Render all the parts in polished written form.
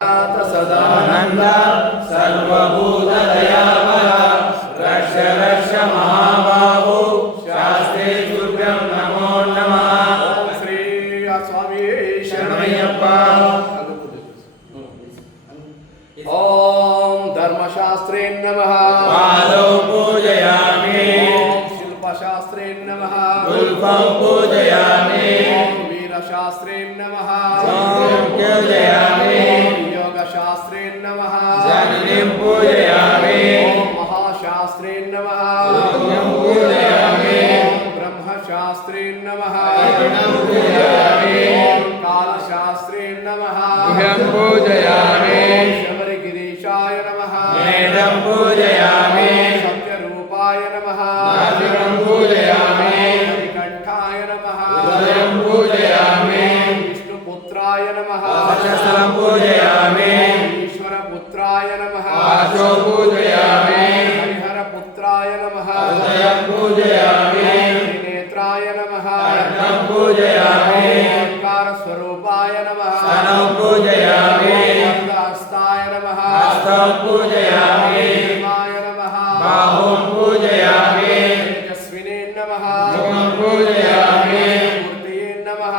सदानंद सर्वभूतदयामय रक्ष रक्ष महाबाहो शास्त्रे तुभ्यं नमो नमः। श्री स्वामी शरणमय्यप्पा। ओम धर्मशास्त्रे नमः पादौ पूजयामि। ओम शिल्पशास्त्रे नमः पुष्पं पूजयामि। ओम वीरशास्त्रे नमः पूजयामि। योगशास्त्रे नमः जननीं पूजयामि। ओम महाशास्त्रे नमः पूजयामि। ओम ब्रह्मशास्त्रे नमः पूजयामि। ओम कालशास्त्रे नमः पूजयामि। शबरिगिरीशाय नमः पूजयामि। सत्यरूपाय नमः पूजयामि। हरिकंठाय नमः पूजयामि। विष्णुपुत्राय नमः पूजयामि। ईश्वरपुत्राय नमः पूजयामि। हरिहरपुत्राय नमः पूजयामि। त्रिनेत्राय नमः पूजयामि। ओंकारस्वरूपाय नमः पूजयामि। हस्ताय नमः पूजयामि। भीमाय नमः बाहुं पूजयामि। तेजस्विने नमः पूजयामि। मूर्तये नमः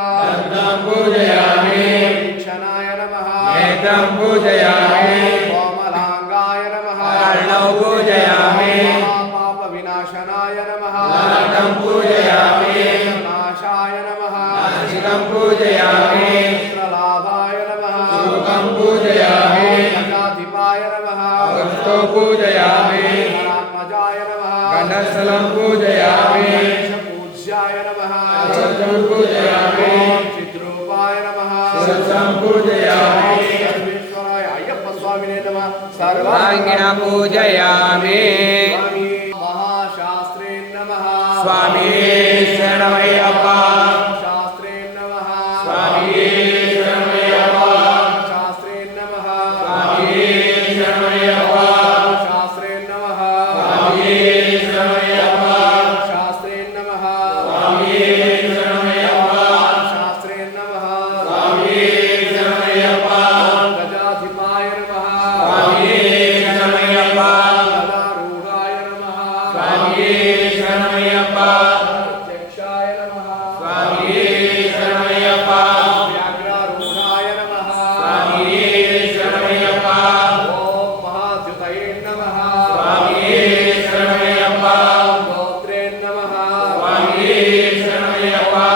पूजयामि। क्षणाय नमः एतं पूजयामि। कोमलांगाय नमः कर्णौ पूजयामि। महापापविनाशनाय नमः नाटं पूजयामि। नाशाय नमः नासिकं पूजयामि। पुत्रलाभाय नमः शुभं पूजयामि। गजाधिपाय नमः वस्तु पूजयामि। गणात्मजाय नमः गणस्थलं पूजयामि। पूज्याय नमः पूजयामि। चिद्रूपाय नमः शिरसं पूजयामि। सर्वेश्वराय अय्यप्प स्वामिने नमः सर्वांगिण पूजयामि। महाशास्त्रे नमः स्वामी शरणमय्यप्पा। शास्त्रे नमः स्वामी शरणमय्यप्पा। शास्त्रे नमः स्वामी शरणमय्यप्पा। शास्त्रे नमः स्वामी शरणमय्यप्पा। शास्त्रे नमः स्वामी शरणमय्यप्पा। शास्त्रे नमः स्वामी शरणमय्यप्पा। गजाधिपाय नमः स्वामी शरणमय्यप्पा। गदारूढाय नमः स्वामी शरणमय्यप्पा। अध्यक्षाय नमः स्वामी शरणमय्यप्पा। व्याघ्रारूढाय नमः स्वामी शरणमय्यप्पा। ओम महाद्युतये नमः स्वामी शरणमय्यप्पा। गोत्रे नमः स्वामी शरणमय्यप्पा।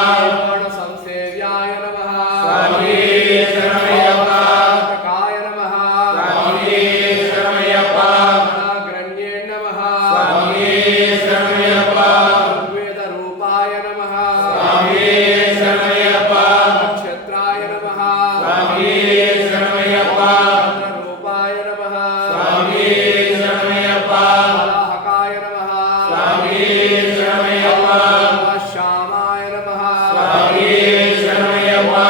संसेव्याय नमः स्वामी शरणमय्यप्पा। काय नमः स्वामी शरणमय्यप्पा। गण्ये नमः स्वामी शरणमय्यप्पा। वेदरूपाय नमः स्वामी शरणमय्यप्पा। नक्षत्राय नमः स्वामी शरणमय्यप्पा। रूपाय नमः स्वामी शरणमय्यप्पा। वराहकाय नमः स्वामी शरणमय्यप्पा। श्यामाय नमः स्वामी शरणमय्यप्पा।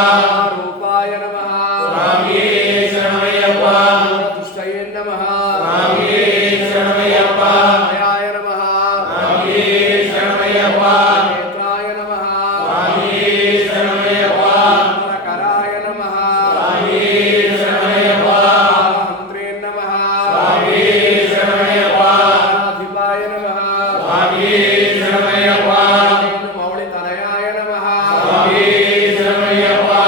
रूपाय नमः स्वामी शरणमय्यप्पा। दुष्टये नमः स्वामी शरणमय्यप्पा। भयाय नमः स्वामी शरणमय्यप्पा। नेत्राय नमः स्वामी शरणमय्यप्पा। कराय नमः स्वामी शरणमय्यप्पा। हन्त्रे नमः स्वामी शरणमय्यप्पा। अधिपाय नमः स्वामी शरणमय्यप्पा। मौलितनयाय नमः स्वामी शरणमय्यप्पा।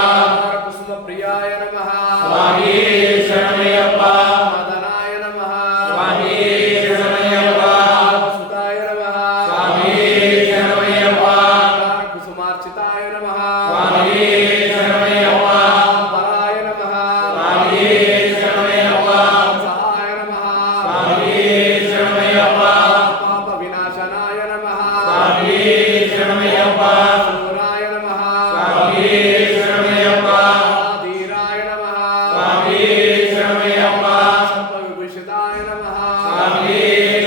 कुसुमप्रियाय नमः स्वामी शरणमय्यप्पा। मदनाय नमः स्वामी शरणमय्यप्पा। सुताय नमः स्वामी शरणमय्यप्पा। कुसुमार्चिताय नमः स्वामी शरणमय्यप्पा। वराय नमः स्वामी शरणमय्यप्पा। सहाय नमः स्वामी शरणमय्यप्पा। पापविनाशनाय नमः स्वामी शरणमय्यप्पा। शूराय नमः स्वामी शरणमय्यप्पा। धीराय नमः स्वामी शरणमय्यप्पा। सर्वविभूषिताय नमः स्वामी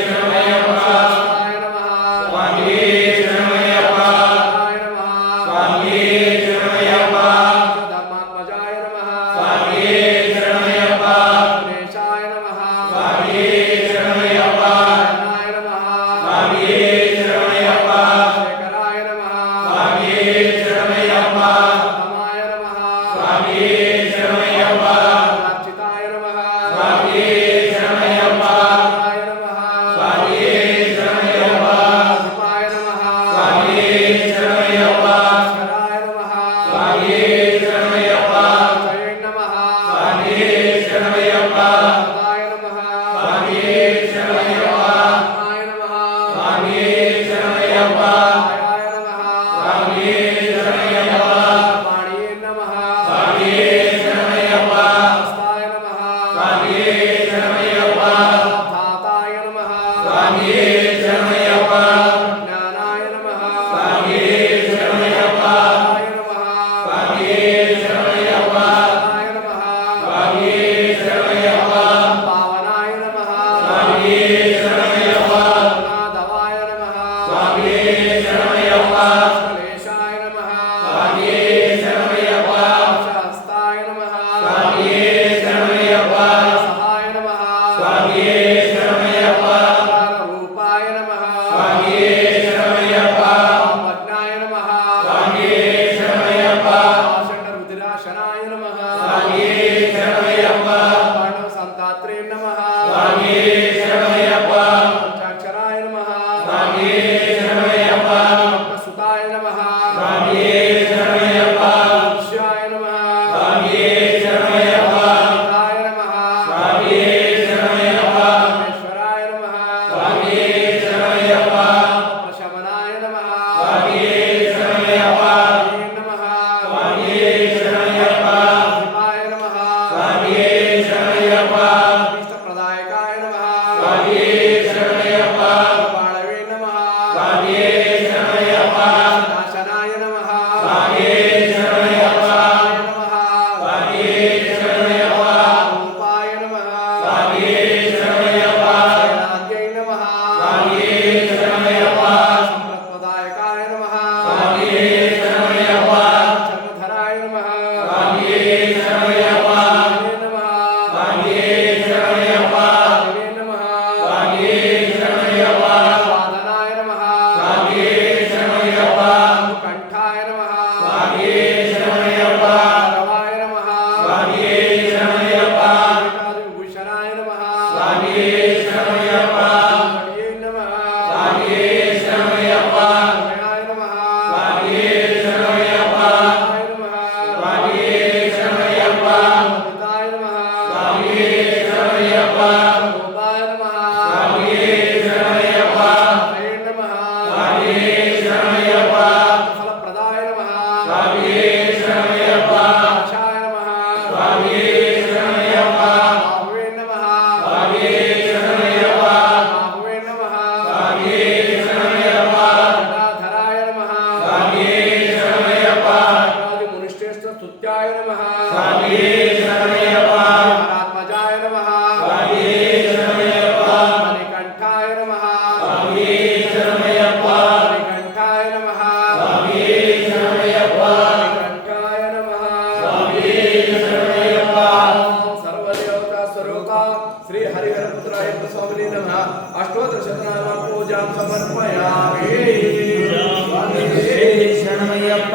शरणमय्यप्पा। शिवाय नमः स्वामी शरणमय्यप्पा। शिवाय नमः स्वामी शरणमय्यप्पा। धर्मात्मजाय नमः स्वामी शरणमय्यप्पा। ಶರಣಮಯ್ಯಪ್ಪ ಧಾತಾಯ ನಮಃ ಸ್ವಾಮಿಯೇ ಶರಣಮಯ್ಯಪ್ಪ ಜ್ಞಾನಾಯ ನಮಃ ಸ್ವಾಮಿಯೇ ಶರಣಮಯ್ಯಪ್ಪ ಸ್ವಾಮಿಯೇ ಶರಣಮಯ್ಯಪ್ಪ ಸ್ವಾಮಿಯೇ ಶರಣಮಯ್ಯಪ್ಪ ಪಾವನಾಯ ನಮಃ ಸ್ವಾಮಿಯೇ ಶರಣಮಯ್ಯಪ್ಪ ನಾದವಾಯ ನಮಃ ಸ್ವಾಮಿಯೇ ಶರಣಮಯ್ಯಪ್ಪ ಕ್ಲೇಶಾಯ ನಮಃ ಸ್ವಾಮಿಯೇ ಶರಣಮಯ್ಯಪ್ಪ ಶಾಸ್ತಾಯ ನಮಃ ಸ್ವಾಮಿಯೇ ಶರಣಮಯ್ಯಪ್ಪ ಸಹಾಯ ನಮಃ ಸ್ವಾಮಿಯೇ ಶರಣಮಯ್ಯಪ್ಪ ರೂಪಾಯ ನಮಃ ಸ್ವಾಮಿಯೇ ಶರಣಮಯ್ಯಪ್ಪ ಮಗ್ನಾಯ ನಮಃ ಸ್ವಾಮಿಯೇ ಶರಣಮಯ್ಯಪ್ಪ ರುದ್ರಾಶನಾಯ ನಮಃ ಸ್ವಾಮಿಯೇ ಶರಣಮಯ್ಯಪ್ಪ ಪಾಂಡವ ಸಂತಾತ್ರೇ ನಮಃ ಸ್ವಾಮಿಯೇ ಶರಣಮಯ್ಯಪ್ಪ ಪಂಚಾಕ್ಷರಾಯ ನಮಃ ಸ್ವಾಮಿಯೇ ಶರಣಮಯ್ಯಪ್ಪ ಸುತಾಯ ನಮಃ ಸ್ವಾಮಿಯೇ ಶರಣಮಯ್ಯಪ್ಪ ಶಿವಾಯ ನಮಃ ಸ್ವಾಮಿಯೇ ಶರಣಮಯ್ಯಪ್ಪ ಹಿತಾಯ ನಮಃ ಸ್ವಾಮಿಯೇ ಶರಣಮಯ್ಯಪ್ಪ ಈಶ್ವರಾಯ ನಮಃ ಸ್ವಾಮಿಯೇ ಶರಣಮಯ್ಯಪ್ಪ ಪ್ರಶಮನಾಯ ನಮಃ ಸ್ವಾಮಿಯೇ ಶರಣಮಯ್ಯಪ್ಪ ನಮಃ ಸ್ವಾಮಿಯೇ ಶರಣಮಯ್ಯಪ್ಪ ಶಿವಾಯ ನಮಃ ಸ್ವಾಮಿಯೇ ಶರಣಮಯ್ಯಪ್ಪ ಇಷ್ಟಪ್ರದಾಯಕಾಯ ನಮಃ ಸ್ವಾಮಿಯೇ ಶರಣಮಯ್ಯಪ್ಪ ಬಾಳವೇ ನಮಃ ಸ್ವಾಮಿಯೇ ಶರಣಮಯ್ಯಪ್ಪ ನಾಶನಾಯ ನಮಃ ಸ್ವಾಮಿಯೇ ಶರಣಮಯ್ಯಪ್ಪ ನಮಃ ಸ್ವಾಮಿಯೇ ಶರಣಮಯ್ಯಪ್ಪ ರೂಪಾಯ ನಮಃ ಸ್ವಾಮಿಯೇ ಶರಣಮಯ್ಯಪ್ಪ ವೇದಾದ್ಯೈ ನಮಃ ಸ್ವಾಮಿಯೇ ಶರಣಮಯ್ಯಪ್ಪ ಸಂಪ್ರದಾಯಕಾಯ ನಮಃ ಸ್ವಾಮಿಯೇ ಶರಣಮಯ್ಯಪ್ಪ ಚರ್ಮಧರಾಯ ನಮಃ ಸ್ವಾಮಿಯೇ ಶರಣಮಯ್ಯಪ್ಪ ನಮಃ ಸ್ವಾಮಿಯೇ ಶರಣಮಯ್ಯಪ್ಪ ನಮಃ ಸ್ವಾಮಿಯೇ ಶರಣಮಯ್ಯಪ್ಪ ವಾದನಾಯ ನಮಃ ಸ್ವಾಮಿಯೇ ಶರಣಮಯ್ಯಪ್ಪ ಕಂಠಾಯ ನಮಃ ಸ್ವಾಮಿಯೇ ಶರಣಮಯ್ಯಪ್ಪ ರವಾಯ ನಮಃ ಸ್ವಾಮಿಯೇ ಶರಣಮಯ್ಯಪ್ಪ ವಿಭೂಷಣಾಯ ನಮಃ ಸ್ವಾಮಿಯೇ ಶರಣಮಯ್ಯಪ್ಪ ನಮಃ ಸ್ವಾಮಿಯೇ ಶರಣಮಯ್ಯಪ್ಪ ನಮಃ ಸ್ವಾಮಿಯೇ ಶರಣಮಯ್ಯಪ್ಪ ನಮಃ ಸ್ವಾಮಿಯೇ ಶರಣಮಯ್ಯಪ್ಪ ಹಿತಾಯ ನಮಃ ಸ್ವಾಮಿಯೇ ಶರಣಮಯ್ಯಪ್ಪ ಗೋಪಾಯ ನಮಃ ಸ್ವಾಮಿಯೇ ಶರಣಮಯ್ಯಪ್ಪ ನಮಃ ಸ್ವಾಮಿಯೇ ಶರಣಮಯ್ಯಪ್ಪ ಫಲಪ್ರದಾಯ ನಮಃ ಸ್ವಾಮಿಯೇ ಶರಣಮಯ್ಯಪ್ಪ ಆಶಾಯ ನಮಃ ಸ್ವಾಮಿಯೇ ಶರಣಮಯ್ಯಪ್ಪ ಬಾಹುವೇ ನಮಃ ಸ್ವಾಮಿಯೇ ಶರಣಮಯ್ಯಪ್ಪ ಬಾಹುವೇ ನಮಃ ಸ್ವಾಮಿಯೇ ಶರಣಮಯ್ಯಪ್ಪ ಗದಾಧರಾಯ ನಮಃ ಸ್ವಾಮಿಯೇ ಶರಣಮಯ್ಯಪ್ಪ ಮುನಿಶ್ರೇಷ್ಠ ಸ್ತುತ್ಯಾಯ ನಮಃ ಸ್ವಾಮಿಯೇ ಶರಣಮಯ್ಯಪ್ಪ ಆತ್ಮಜಾಯ ನಮಃ ಸ್ವಾಮಿಯೇ ಶರಣಮಯ್ಯಪ್ಪ ಮಣಿಕಂಠಾಯ ನಮಃ ಸ್ವಾಮಿಯೇ ಶರಣಮಯ್ಯಪ್ಪ ಮಣಿಕಂಠಾಯ ನಮಃ ಸ್ವಾಮಿಯೇ ಶರಣಮಯ್ಯಪ್ಪ ಮಣಿಕಂಠಾಯ ನಮಃ ಸ್ವಾಮಿಯೇ ಶರಣಮಯ್ಯಪ್ಪ ಸರ್ವದೇವತಾ ಸ್ವರೂಪ ಶ್ರೀ ಹರಿಹರ ಪುತ್ರಾಯ ಸ್ವಾಮಿನೇ ನಮಃ ಅಷ್ಟೋತ್ತರ ಶತನಾಮ ಪೂಜಾಂ ಸಮರ್ಪಯಾಮಿ. ಶರಣಮಯ್ಯಪ್ಪ.